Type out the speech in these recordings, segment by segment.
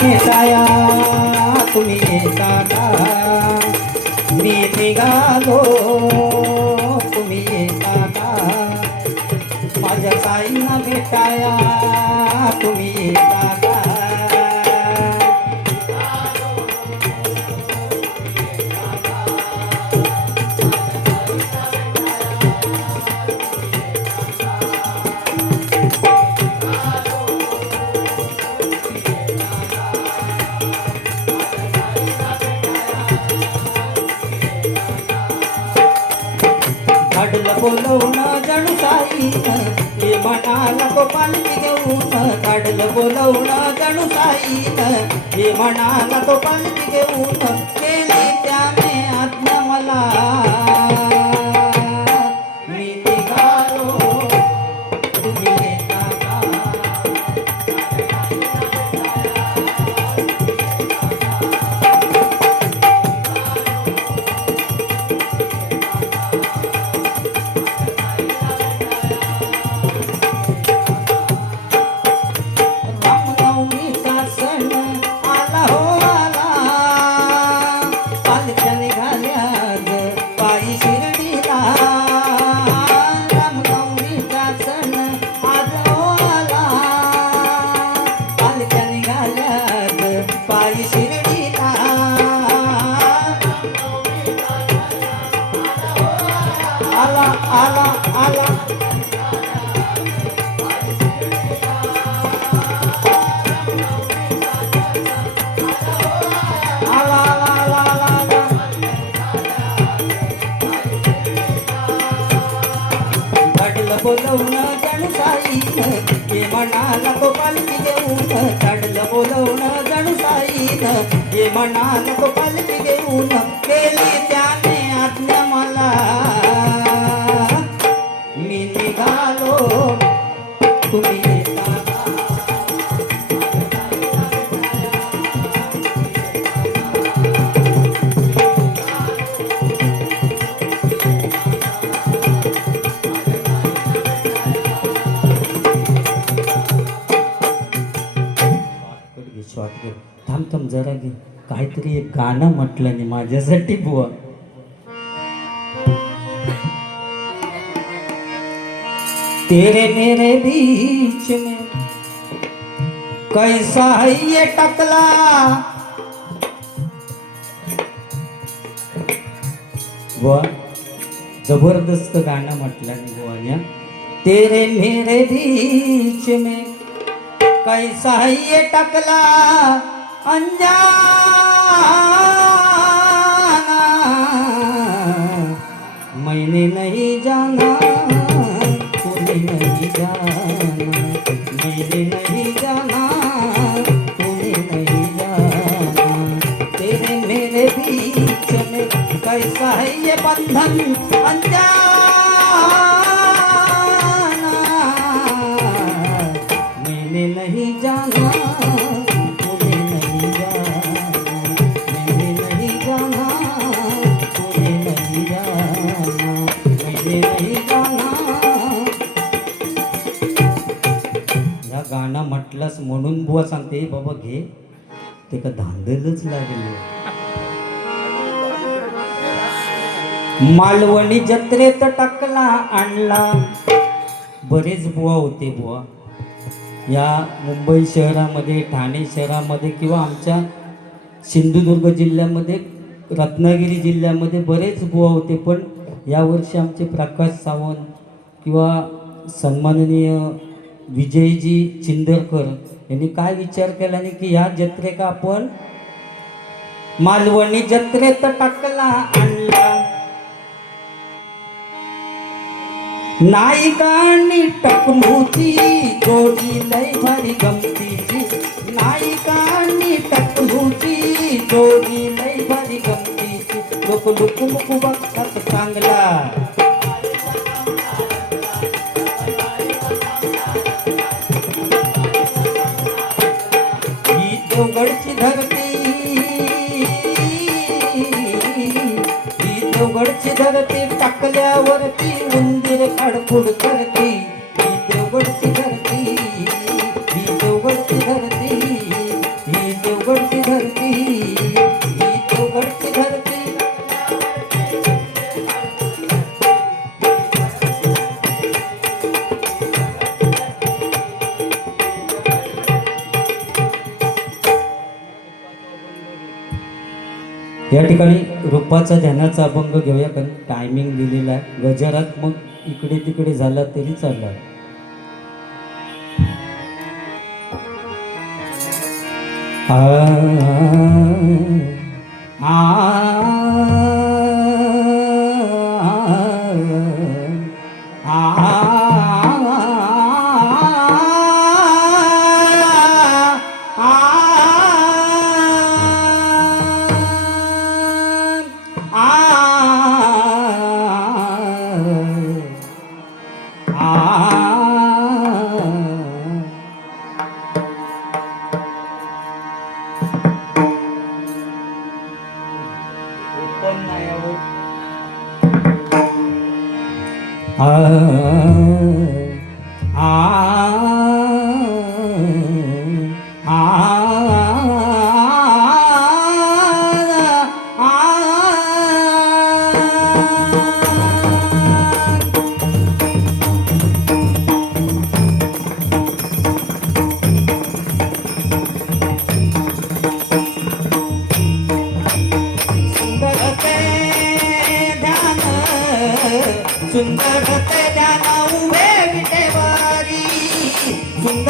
साया तुम्ही सागा मी निघालो तुम्ही सागा माझ्या साईंना भेटाया तुम्ही सागा बोलवून जणू साईन हे म्हणाला तो पालखी घेऊन. काढलं बोलवणं जणू साईन हे म्हणाला तो पालखी घेऊन. बोलवून जणू साईन हे म्हणाला गोपालकी देऊन. चढलं बोलवून जणू साईन हे म्हणाला गोपालकी हे गाणं म्हटलं नाही माझ्यासाठी बुवा. तेरे मेरे बीच में कैसा है ये टकला? व जबरदस्त गाणं म्हटलं नाही बुवाने तेरे मेरे बीच में कैसा है ये टकला? अनजाना मैंने नहीं जाना तूने नहीं जाना। मैंने नहीं जाना तूने नहीं जाना। तेरे मेरे बीच में कैसा है ये बंधन? अनजाना बुवा सांगते बाबा घे. ते का धांदलच लागले. मालवणी जत्रेत टाकला आणला. बरेच बुवा होते बुवा. या मुंबई शहरामध्ये ठाणे शहरामध्ये किंवा आमच्या सिंधुदुर्ग जिल्ह्यामध्ये रत्नागिरी जिल्ह्यामध्ये बरेच बुवा होते पण यावर्षी आमचे प्रकाश सावंत किंवा सन्माननीय विजयजी चिंदरकर यांनी काय विचार केला नाही की ह्या जत्रेका आपण मालवणी जत्रेत टाकला आणला. नायिकांनी टकलूची जोडी लय भारी गमतीची. नायिकांनी टकलूची जोडी लय भारी गमतीची. लोक लुक लुकू बघतात चांगला. देवगडची धरती टाकल्यावरती उंदीर काडफुड करते देवाच्या ध्यानाचा अभंग घेऊया कारण टायमिंग दिलेला आहे गजरात मग इकडे तिकडे झाला तरी चालला आ, आ, आ, आ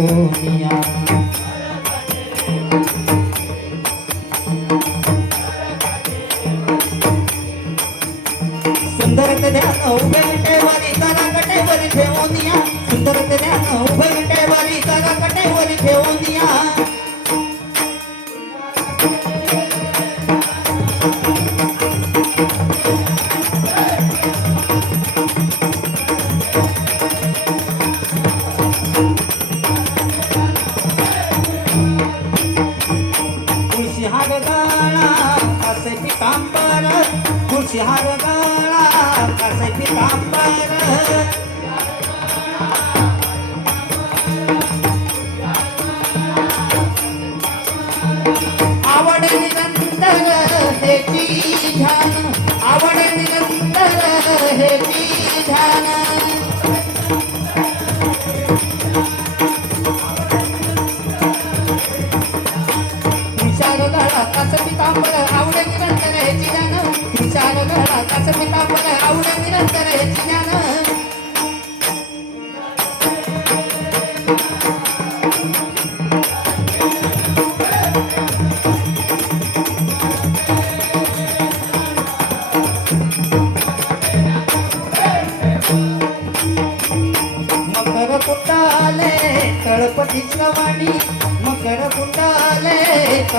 মিয়া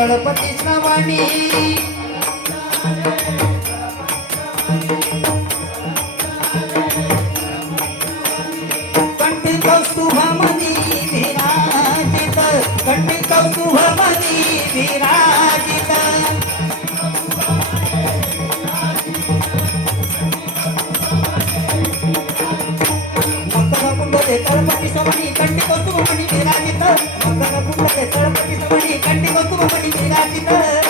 गणपती स्वामी कंठी कौस्तुभामध्ये é que.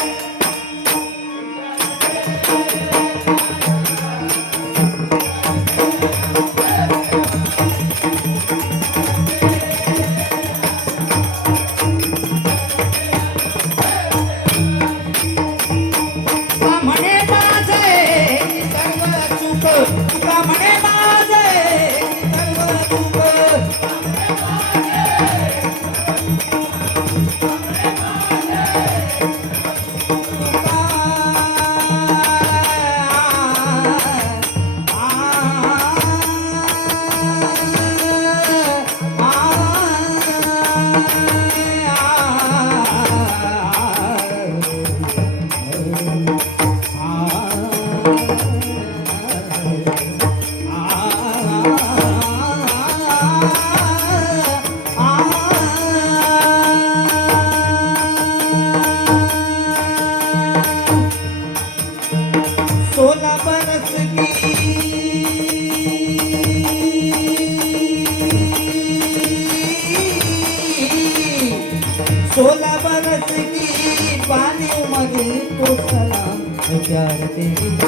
Thank you.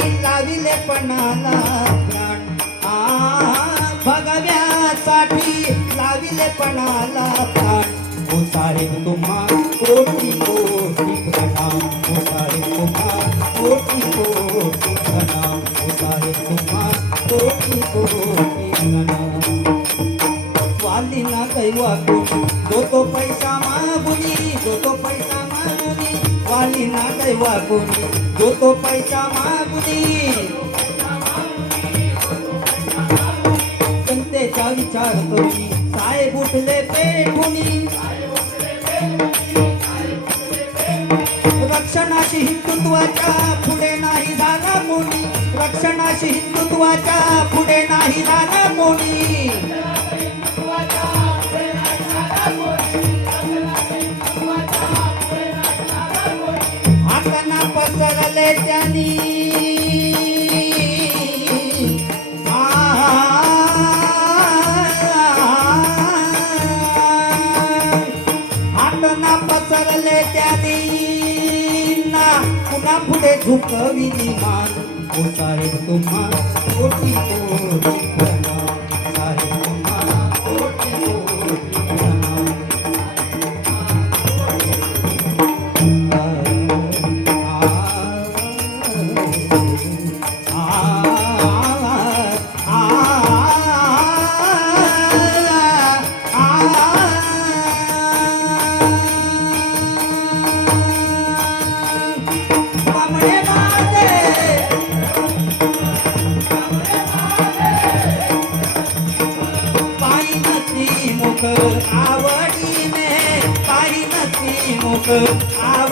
लाविले पणाला प्राण. आ भगव्यासाठी लाविले पणाला प्राण. ओ साहेब तुम्हा कोटी कोटी प्रणाम. ओ साहेब तुम्हा कोटी कोटी प्रणाम. ओ साहेब तुम्हा कोटी कोटी प्रणाम. वाली ना कैवा कोणी जो तो पैसा वालीना कैवा कोणी जो तो पैसा मागुनी. जनतेचा विचार करून साहेब उठले पेठुनी. रक्षणाशी हिंदुत्वाच्या पुढे नाही झाला मोनी. रक्षणाशी हिंदुत्वाच्या पुढे नाही झाला मोनी. पुन्हा पुढे मान ओ तुम्हा कोटी कोटी Uncle. I